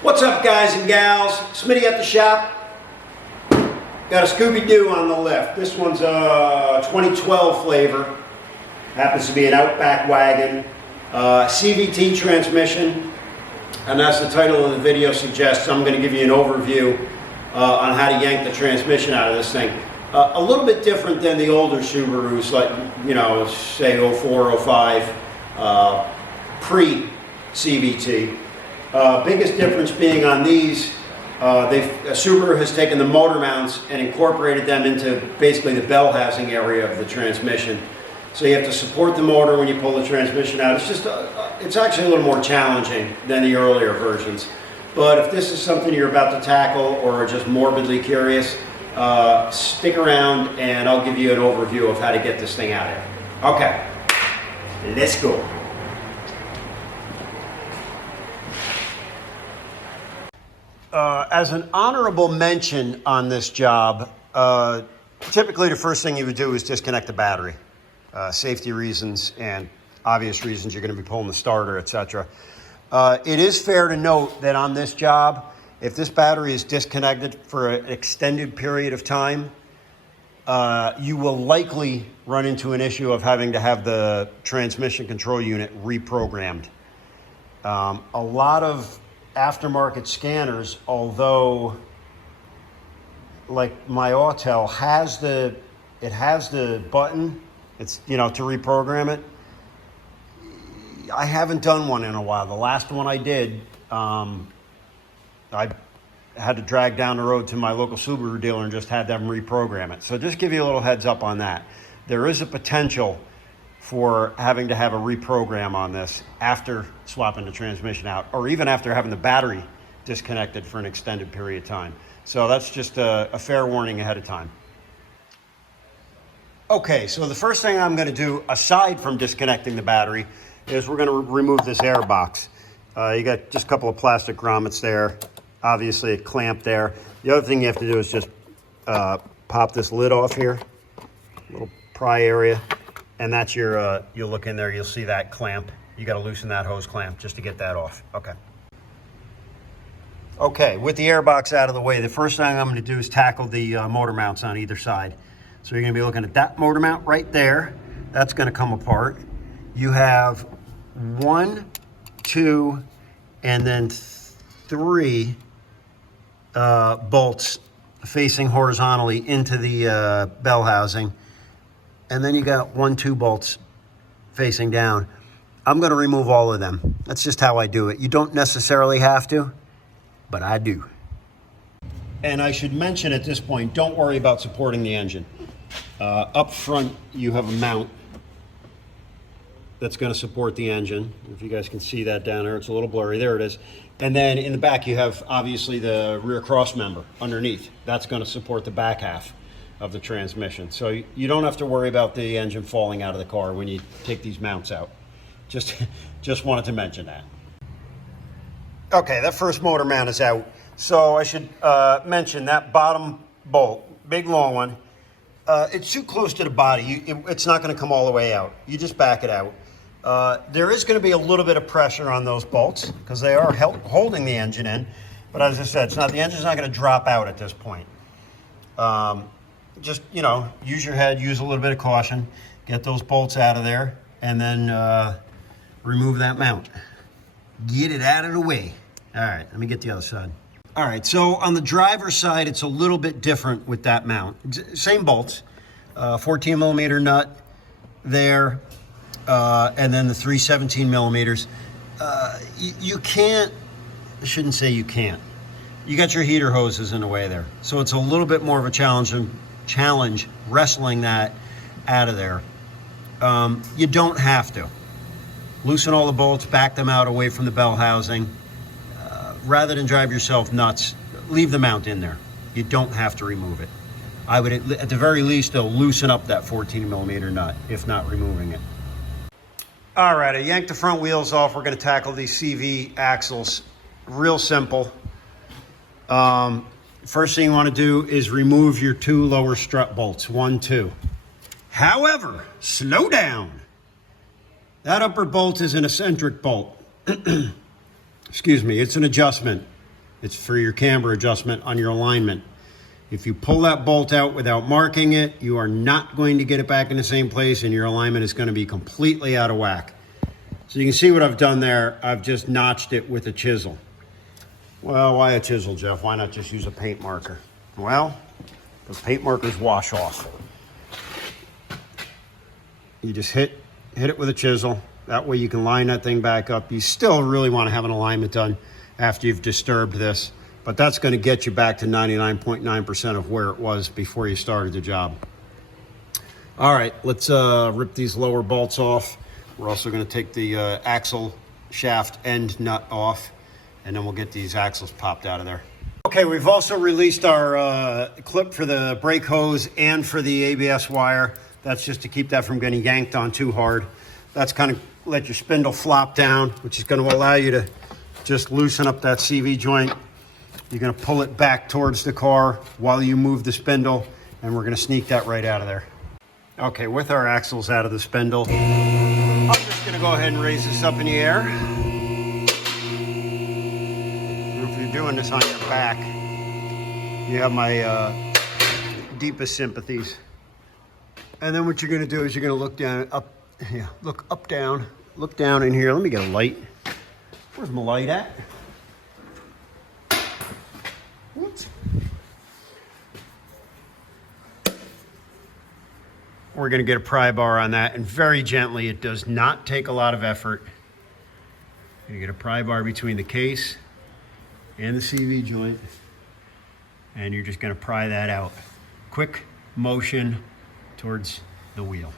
What's up, guys and gals? Smitty at the shop. Got a Scooby-Doo on the left. This one's a 2012 flavor. Happens to be an Outback wagon. CVT transmission. And as the title of the video suggests, I'm going to give you an overview on how to yank the transmission out of this thing. A little bit different than the older Subarus, like, you know, say 04, 05, pre-CVT. Biggest difference being on these, Subaru has taken the motor mounts and incorporated them into basically the bell housing area of the transmission. So you have to support the motor when you pull the transmission out. It's just, it's actually a little more challenging than the earlier versions. But if this is something you're about to tackle or are just morbidly curious, stick around and I'll give you an overview of how to get this thing out of here. Okay, let's go. As an honorable mention on this job, typically the first thing you would do is disconnect the battery. Safety reasons and obvious reasons you're going to be pulling the starter, etc. It is fair to note that on this job, if this battery is disconnected for an extended period of time, you will likely run into an issue of having to have the transmission control unit reprogrammed. A lot of aftermarket scanners, although like my Autel has the button, it's, you know, to reprogram it. I haven't done one in a while. The last one I did, I had to drag down the road to my local Subaru dealer and just had them reprogram it. So just give you a little heads up on that. There is a potential for having to have a reprogram on this after swapping the transmission out, or even after having the battery disconnected for an extended period of time. So that's just a fair warning ahead of time. Okay, so the first thing I'm going to do, aside from disconnecting the battery, is we're going to remove this air box. You got just a couple of plastic grommets there, obviously a clamp there. The other thing you have to do is just pop this lid off here, little pry area. And that's your, you'll look in there, you'll see that clamp. You got to loosen that hose clamp just to get that off. Okay. Okay, with the airbox out of the way, the first thing I'm going to do is tackle the motor mounts on either side. So you're going to be looking at that motor mount right there. That's going to come apart. You have 1, 2, and then 3 bolts facing horizontally into the bell housing. And then you got 1, 2 bolts facing down. I'm going to remove all of them. That's just how I do it. You don't necessarily have to, but I do. And I should mention at this point, don't worry about supporting the engine. Up front, you have a mount that's going to support the engine. If you guys can see that down there, it's a little blurry. There it is. And then in the back, you have obviously the rear cross member underneath. That's going to support the back half of the transmission. So you don't have to worry about the engine falling out of the car when you take these mounts out. Just wanted to mention that. Okay, that first motor mount is out. So I should mention that bottom bolt, big long one, it's too close to the body. It's not going to come all the way out. You just back it out. There is going to be a little bit of pressure on those bolts because they are holding the engine in. But as I said, the engine's not going to drop out at this point. Just, you know, use your head, use a little bit of caution, get those bolts out of there, and then remove that mount. Get it out of the way. All right, let me get the other side. All right, so on the driver's side, it's a little bit different with that mount. Same bolts, 14 millimeter nut there, and then the 3 17 millimeters. You can't, I shouldn't say you can't. You got your heater hoses in the way there. So it's a little bit more of a challenge wrestling that out of there. You don't have to. Loosen all the bolts, back them out away from the bell housing. Rather than drive yourself nuts, leave the mount in there. You don't have to remove it. I would, at the very least, though, loosen up that 14 millimeter nut, if not removing it. All right, I yanked the front wheels off. We're going to tackle these CV axles. Real simple. First thing you want to do is remove your 2 lower strut bolts, 1, 2. However, slow down. That upper bolt is an eccentric bolt. Excuse me, it's an adjustment. It's for your camber adjustment on your alignment. If you pull that bolt out without marking it, you are not going to get it back in the same place, and your alignment is going to be completely out of whack. So you can see what I've done there. I've just notched it with a chisel. Well, why a chisel, Jeff? Why not just use a paint marker? Well, because paint markers wash off. You just hit it with a chisel. That way you can line that thing back up. You still really want to have an alignment done after you've disturbed this, but that's going to get you back to 99.9% of where it was before you started the job. All right, let's rip these lower bolts off. We're also going to take the axle shaft end nut off, and then we'll get these axles popped out of there. Okay, we've also released our clip for the brake hose and for the ABS wire. That's just to keep that from getting yanked on too hard. That's kind of let your spindle flop down, which is going to allow you to just loosen up that CV joint. You're going to pull it back towards the car while you move the spindle, and we're going to sneak that right out of there. Okay, with our axles out of the spindle, I'm just going to go ahead and raise this up in the air. And if you're doing this on your back, you have my deepest sympathies. And then what you're going to do is you're going to look down, look down in here. Let me get a light. Where's my light at? Whoops. We're going to get a pry bar on that, and very gently. It does not take a lot of effort. You get a pry bar between the case and the CV joint, and you're just going to pry that out. Quick motion towards the wheel.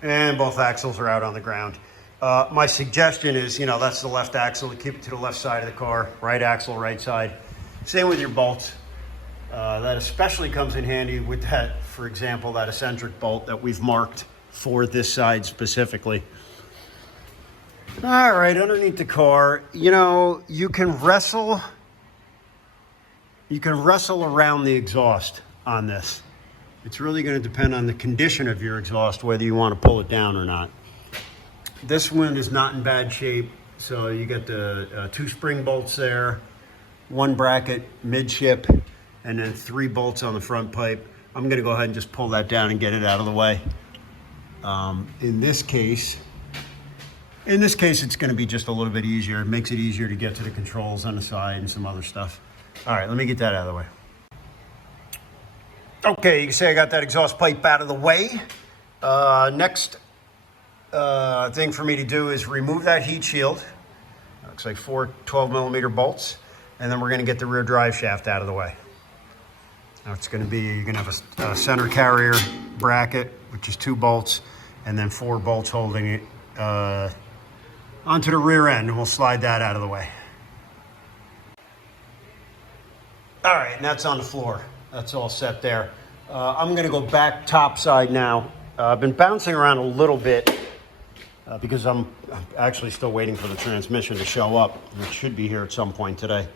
And both axles are out on the ground. My suggestion is, that's the left axle, to keep it to the left side of the car. Right axle, right side. Same with your bolts. That especially comes in handy with that, for example, that eccentric bolt that we've marked for this side specifically. All right, underneath the car, you can wrestle around the exhaust on this. It's really going to depend on the condition of your exhaust, whether you want to pull it down or not. This one is not in bad shape, so you got the 2 spring bolts there, 1 bracket midship, and then 3 bolts on the front pipe. I'm going to go ahead and just pull that down and get it out of the way. In this case, it's going to be just a little bit easier. It makes it easier to get to the controls on the side and some other stuff. All right, let me get that out of the way. Okay, you can see I got that exhaust pipe out of the way. Next thing for me to do is remove that heat shield. Looks like 4 12mm bolts. And then we're going to get the rear drive shaft out of the way. Now it's going to be, you're going to have a center carrier bracket, which is 2 bolts, and then 4 bolts holding it onto the rear end, and we'll slide that out of the way. All right, and that's on the floor. That's all set there. I'm going to go back top side now. I've been bouncing around a little bit because I'm actually still waiting for the transmission to show up. It should be here at some point today.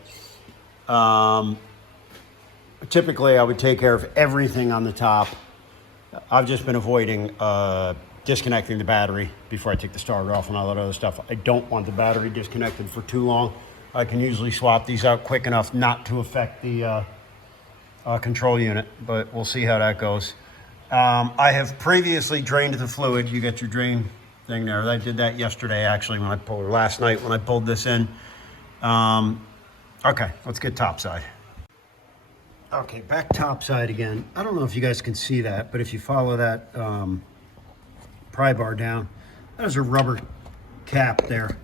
Typically, I would take care of everything on the top. I've just been avoiding disconnecting the battery before I take the starter off and all that other stuff. I don't want the battery disconnected for too long. I can usually swap these out quick enough not to affect the control unit, but we'll see how that goes. I have previously drained the fluid. You got your drain thing there. I did that yesterday, actually, last night when I pulled this in. Okay, let's get topside. Okay, back topside again. I don't know if you guys can see that, but if you follow that pry bar down, there's a rubber cap there.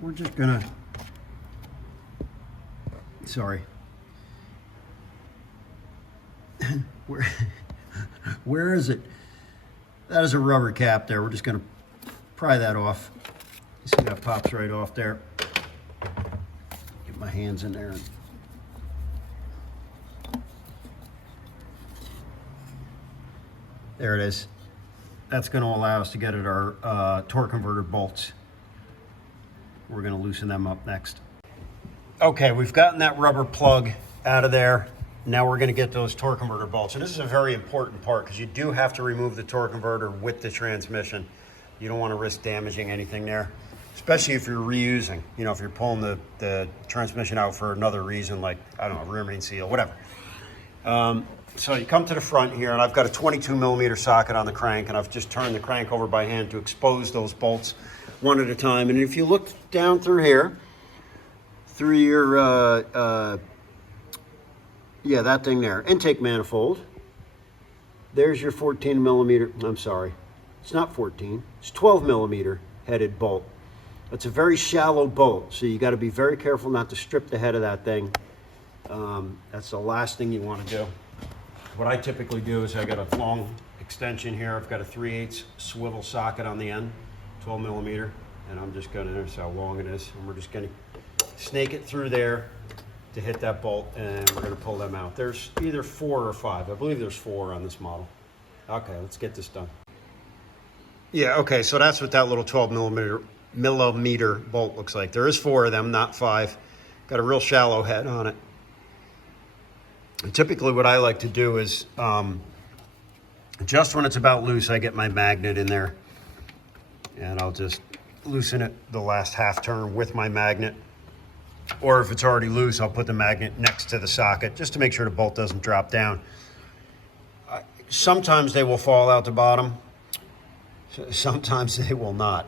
We're just gonna, Where, where is it? That is a rubber cap there. We're just going to pry that off. You see that pops right off there. Get my hands in there. There it is. That's going to allow us to get at our torque converter bolts. We're going to loosen them up next. Okay, we've gotten that rubber plug out of there. Now we're going to get those torque converter bolts. And this is a very important part because you do have to remove the torque converter with the transmission. You don't want to risk damaging anything there, especially if you're reusing. You know, if you're pulling the transmission out for another reason, like, I don't know, rear main seal, whatever. So you come to the front here, and I've got a 22 millimeter socket on the crank, and I've just turned the crank over by hand to expose those bolts one at a time. And if you look down through here, through your, yeah, that thing there, intake manifold, there's your 14 millimeter, I'm sorry, it's not 14, it's 12 millimeter headed bolt. It's a very shallow bolt, so you got to be very careful not to strip the head of that thing. That's the last thing you want to do. What I typically do is I got a long extension here. I've got a 3/8 swivel socket on the end, 12 millimeter, and I'm just going to, notice how long it is, and we're just going to snake it through there to hit that bolt, and we're going to pull them out. There's either 4 or 5. I believe there's 4 on this model. Okay, let's get this done. Yeah, okay, so that's what that little 12 millimeter bolt looks like. There is 4 of them, not 5. Got a real shallow head on it. And typically what I like to do is, just when it's about loose, I get my magnet in there, and I'll just loosen it the last half turn with my magnet. Or if it's already loose, I'll put the magnet next to the socket just to make sure the bolt doesn't drop down. Sometimes they will fall out the bottom. Sometimes they will not.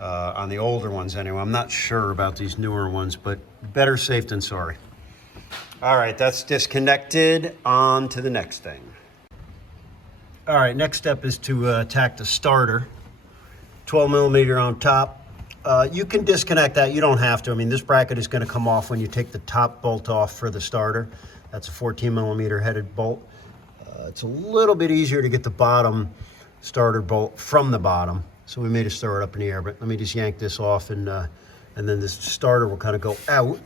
On the older ones anyway. I'm not sure about these newer ones, but better safe than sorry. All right, that's disconnected. On to the next thing. All right, next step is to attack the starter. 12 millimeter on top. You can disconnect that. You don't have to. I mean, this bracket is going to come off when you take the top bolt off for the starter. That's a 14 millimeter headed bolt. It's a little bit easier to get the bottom starter bolt from the bottom. So we may just throw it up in the air, but let me just yank this off, and then this starter will kind of go out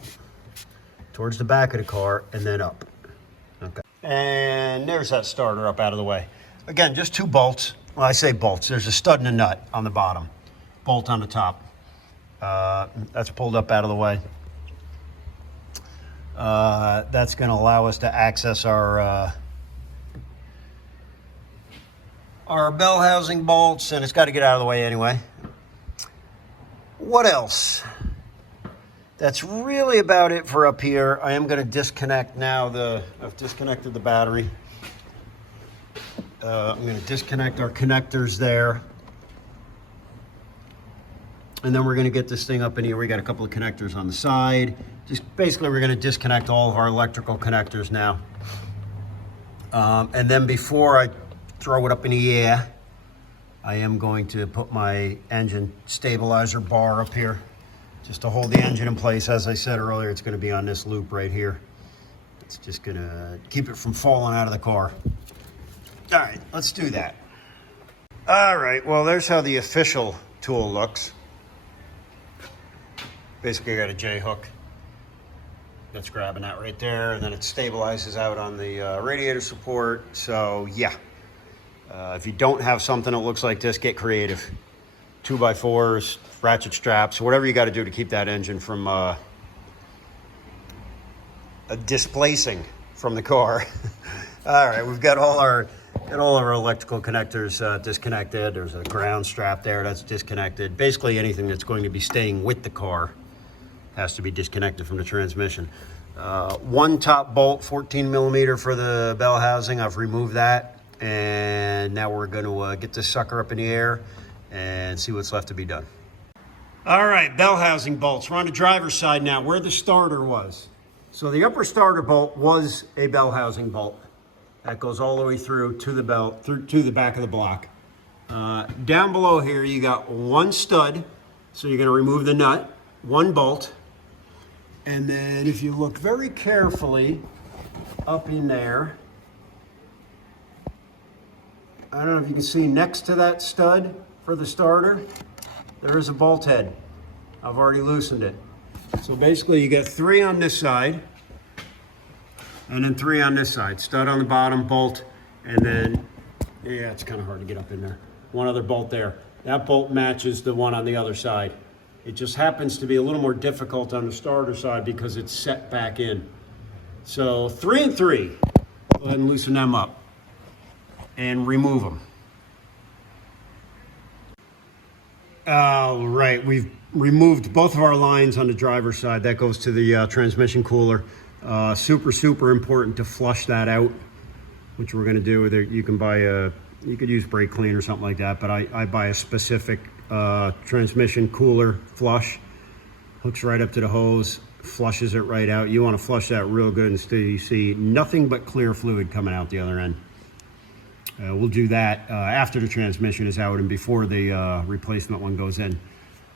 towards the back of the car and then up. Okay. And there's that starter up out of the way. Again, just 2 bolts. Well, I say bolts. There's a stud and a nut on the bottom, bolt on the top. That's pulled up out of the way. That's going to allow us to access our bell housing bolts, and it's got to get out of the way anyway. What else? That's really about it for up here. I am going to disconnect now. I've disconnected the battery. I'm going to disconnect our connectors there. And then we're going to get this thing up in here. We got a couple of connectors on the side. Just basically, we're going to disconnect all of our electrical connectors now. And then before I throw it up in the air, I am going to put my engine stabilizer bar up here just to hold the engine in place. As I said earlier, it's going to be on this loop right here. It's just going to keep it from falling out of the car. All right, let's do that. All right, well, there's how the official tool looks. Basically, I got a J-hook that's grabbing that right there, and then it stabilizes out on the radiator support. So, yeah. If you don't have something that looks like this, get creative. 2x4s, ratchet straps, whatever you got to do to keep that engine from displacing from the car. All right, we've got all our electrical connectors disconnected. There's a ground strap there that's disconnected. Basically, anything that's going to be staying with the car has to be disconnected from the transmission. 1 top bolt, 14 millimeter for the bell housing. I've removed that. And now we're going to get this sucker up in the air and see what's left to be done. All right, bell housing bolts. We're on the driver's side now, where the starter was. So the upper starter bolt was a bell housing bolt. That goes all the way through to the belt, through to the back of the block. Down below here, you got 1 stud. So you're going to remove the nut, 1 bolt. And then if you look very carefully up in there, I don't know if you can see next to that stud for the starter, there is a bolt head. I've already loosened it. So basically you get 3 on this side and then 3 on this side. Stud on the bottom, bolt, and then, yeah, it's kind of hard to get up in there. One other bolt there. That bolt matches the one on the other side. It just happens to be a little more difficult on the starter side because it's set back in. So 3 and 3. Go ahead and loosen them up and remove them. All right, we've removed both of our lines on the driver's side. That goes to the transmission cooler. Super important to flush that out, which we're going to do. You can buy you could use brake clean or something like that, but I buy a specific transmission cooler flush. Hooks right up to the hose, flushes it right out. You want to flush that real good until you see nothing but clear fluid coming out the other end. We'll do that after the transmission is out and before the replacement one goes in.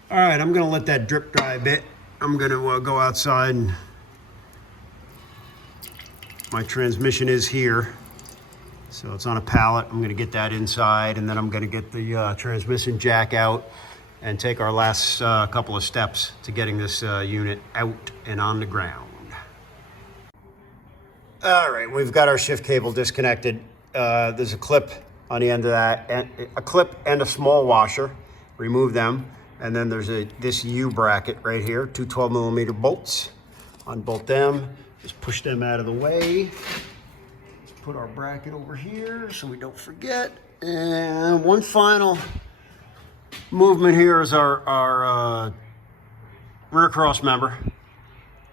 All right, I'm gonna let that drip dry a bit. I'm gonna go outside, and my transmission is here. So it's on a pallet. I'm gonna get that inside, and then I'm gonna get the transmission jack out and take our last couple of steps to getting this unit out and on the ground. All right, we've got our shift cable disconnected. There's a clip on the end of that, and a clip and a small washer. Remove them. And then there's this U bracket right here, 2 12mm bolts. Unbolt them, just push them out of the way. Let's put our bracket over here so we don't forget. And one final movement here is our rear cross member.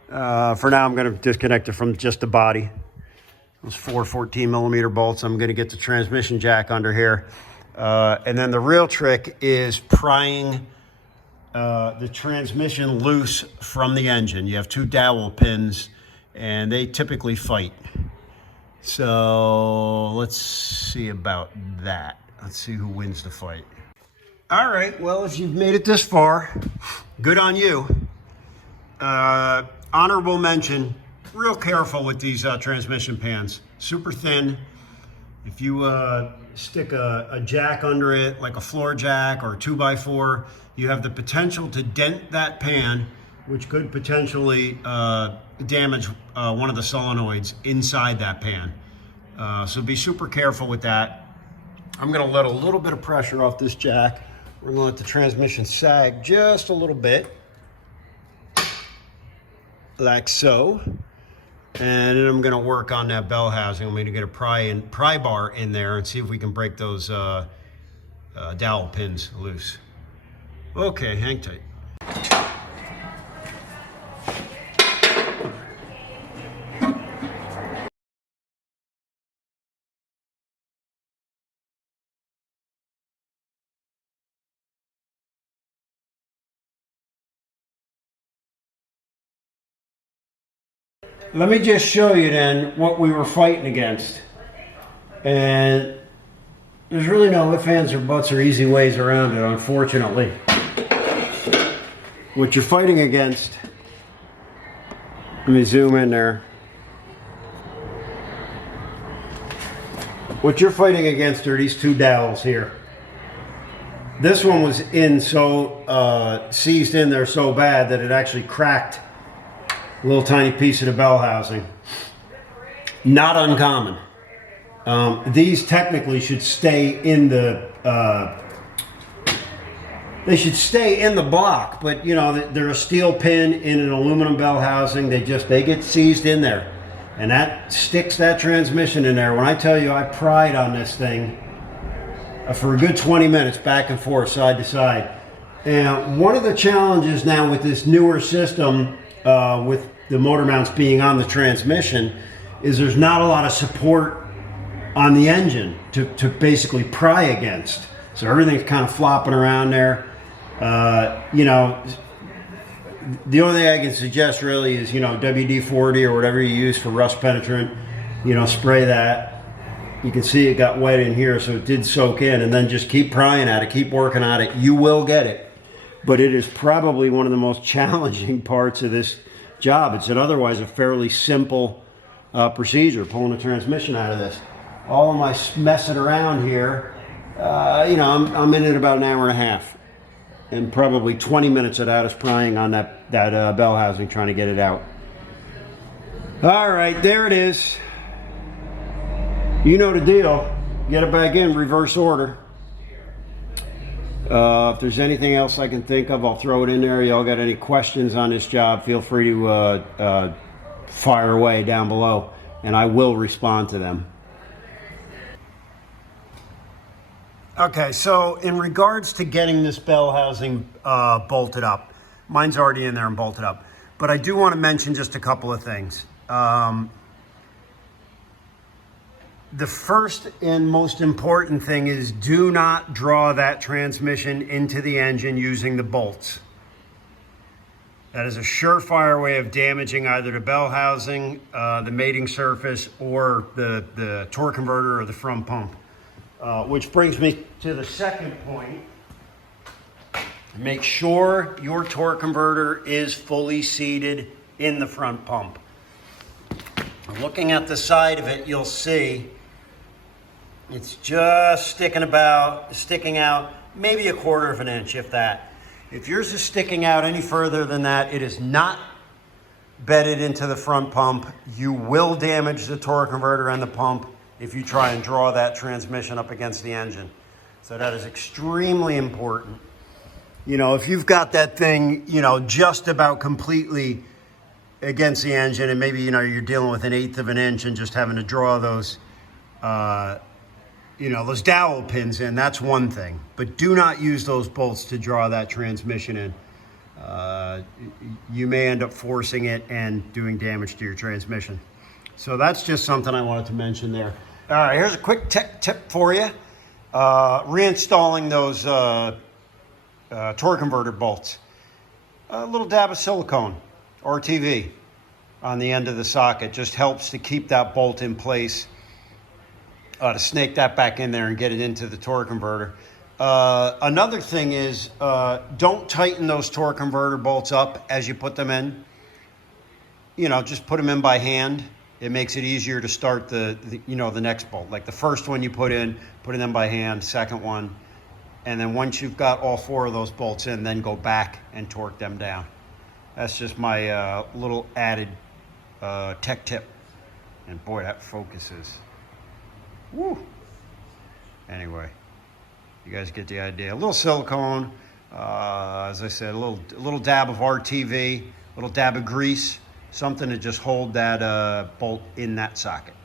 For now, I'm gonna disconnect it from just the body. Those 4 14mm bolts. I'm gonna get the transmission jack under here. And then the real trick is prying the transmission loose from the engine. You have 2 dowel pins and they typically fight. So let's see about that. Let's see who wins the fight. All right, well, if you've made it this far, good on you. Honorable mention, real careful with these transmission pans. Super thin. If you stick a jack under it, like a floor jack or a 2x4, you have the potential to dent that pan, which could potentially damage one of the solenoids inside that pan. So be super careful with that. I'm gonna let a little bit of pressure off this jack. We're gonna let the transmission sag just a little bit, like so. And then I'm gonna work on that bell housing. I'm gonna get a pry bar in there and see if we can break those dowel pins loose. Okay, hang tight. Let me just show you then what we were fighting against. And there's really no ifs, ands, or buts or easy ways around it, unfortunately. What you're fighting against, let me zoom in there. What you're fighting against are these 2 dowels here. This one was in so, seized in there so bad that it actually cracked a little tiny piece of the bell housing. Not uncommon. These technically should stay in the they should stay in the block, but you know, they're a steel pin in an aluminum bell housing. They get seized in there, and that sticks that transmission in there. When I tell you I pried on this thing for a good 20 minutes back and forth, side to side. And one of the challenges now with this newer system, with the motor mounts being on the transmission, is there's not a lot of support on the engine to basically pry against. So everything's kind of flopping around there. You know, the only thing I can suggest really is, you know, WD-40 or whatever you use for rust penetrant, you know, spray that. You can see it got wet in here, so it did soak in, and then just keep prying at it, keep working at it. You will get it. But it is probably one of the most challenging parts of this job. It's otherwise a fairly simple procedure, pulling the transmission out of this. all of my messing around here, you know, I'm in it about an hour and a half. And probably 20 minutes of that is prying on that bell housing, trying to get it out. All right, there it is. You know the deal. Get it back in reverse order. If there's anything else I can think of, I'll throw it in there. Y'all got any questions on this job, feel free to fire away down below, and I will respond to them. Okay, so in regards to getting this bell housing bolted up, mine's already in there and bolted up, but I do want to mention just a couple of things. The first and most important thing is do not draw that transmission into the engine using the bolts. That is a surefire way of damaging either the bell housing, the mating surface, or the torque converter or the front pump. Which brings me to the second point. Make sure your torque converter is fully seated in the front pump. Looking at the side of it, you'll see it's just sticking out maybe 1/4 of an inch, if that. If yours is sticking out any further than that, it is not bedded into the front pump. You will damage the torque converter and the pump if you try and draw that transmission up against the engine. So that is extremely important. You know, if you've got that thing, you know, just about completely against the engine, and maybe, you know, you're dealing with 1/8 of an inch and just having to draw those, you know, those dowel pins in, that's one thing. But do not use those bolts to draw that transmission in. You may end up forcing it and doing damage to your transmission. So that's just something I wanted to mention there. All right, here's a quick tech tip for you. Reinstalling those torque converter bolts. A little dab of silicone or RTV on the end of the socket just helps to keep that bolt in place, to snake that back in there and get it into the torque converter. Another thing is, don't tighten those torque converter bolts up as you put them in. You know, just put them in by hand. It makes it easier to start the next bolt. Like the first one you put in them by hand, second one. And then once you've got all 4 of those bolts in, then go back and torque them down. That's just my little added tech tip. And boy, that focuses. Woo! Anyway, you guys get the idea. A little silicone, as I said, a little dab of RTV, a little dab of grease, something to just hold that bolt in that socket.